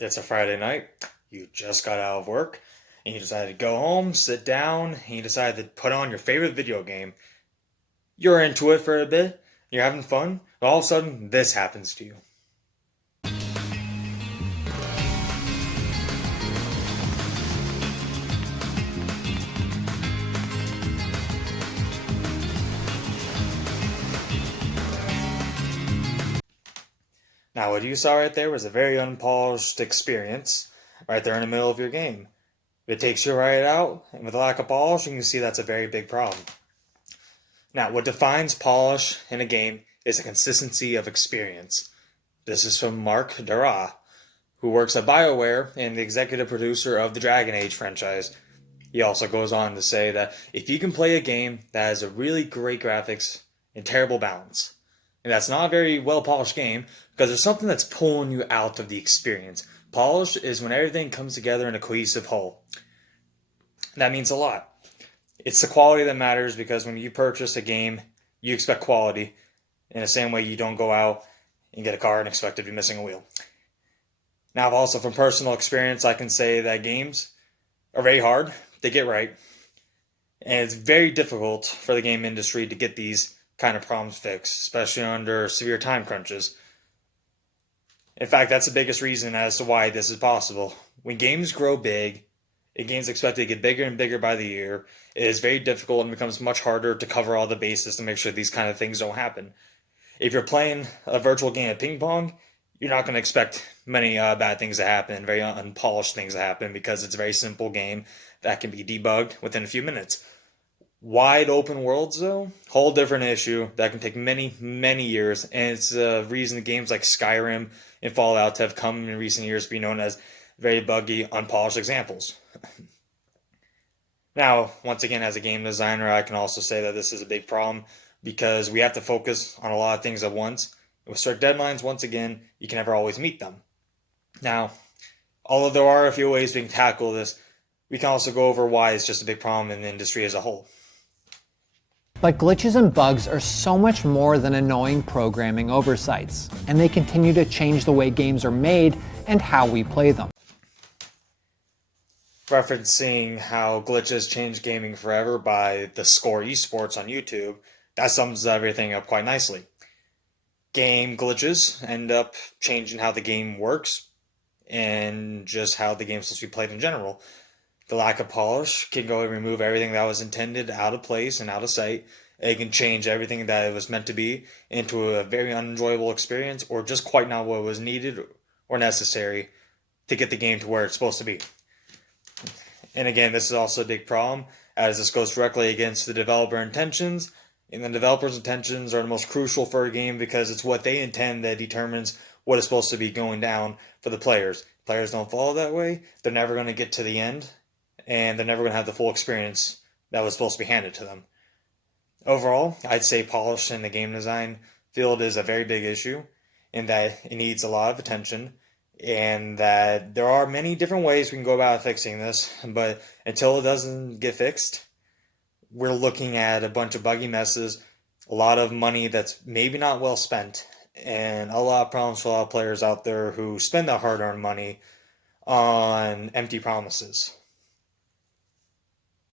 It's a Friday night. You just got out of work and you decided to go home, sit down, and you decided to put on your favorite video game. You're into it for a bit, you're having fun, but all of a sudden, this happens to you. Now, what you saw right there was a very unpolished experience right there in the middle of your game. If it takes you right out, and with a lack of polish, you can see that's a very big problem. Now, what defines polish in a game is a consistency of experience. This is from Mark Dara, who works at BioWare and the executive producer of the Dragon Age franchise. He also goes on to say that if you can play a game that has a really great graphics and terrible balance, and that's not a very well polished game, because there's something that's pulling you out of the experience. Polish is when everything comes together in a cohesive whole. That means a lot. It's the quality that matters because when you purchase a game, you expect quality in the same way you don't go out and get a car and expect to be missing a wheel. Now, also from personal experience, I can say that games are very hard to get right, and it's very difficult for the game industry to get these kind of problems fixed, especially under severe time crunches. In fact, that's the biggest reason as to why this is possible. When games grow big, and games expected to get bigger and bigger by the year, it is very difficult and becomes much harder to cover all the bases to make sure these kind of things don't happen. If you're playing a virtual game of ping pong, you're not going to expect many bad things to happen, very unpolished things to happen, because it's a very simple game that can be debugged within a few minutes. Wide open worlds, though, whole different issue that can take many, many years, and it's the reason games like Skyrim and Fallout have come in recent years to be known as very buggy, unpolished examples. Now, once again, as a game designer, I can also say that this is a big problem because we have to focus on a lot of things at once. With strict deadlines, once again, you can never always meet them. Now, although there are a few ways we can tackle this, we can also go over why it's just a big problem in the industry as a whole. But glitches and bugs are so much more than annoying programming oversights, and they continue to change the way games are made and how we play them. Referencing how glitches change gaming forever by the Score Esports on YouTube, that sums everything up quite nicely. Game glitches end up changing how the game works and just how the game's supposed to be played in general. The lack of polish can go and remove everything that was intended out of place and out of sight. It can change everything that it was meant to be into a very unenjoyable experience or just quite not what was needed or necessary to get the game to where it's supposed to be. And again, this is also a big problem as this goes directly against the developer intentions. And the developer's intentions are the most crucial for a game because it's what they intend that determines what is supposed to be going down for the players. Players don't follow that way, they're never going to get to the end, and they're never going to have the full experience that was supposed to be handed to them. Overall, I'd say polish in the game design field is a very big issue in that it needs a lot of attention and that there are many different ways we can go about fixing this, but until it doesn't get fixed, we're looking at a bunch of buggy messes, a lot of money that's maybe not well spent, and a lot of problems for a lot of players out there who spend that hard-earned money on empty promises.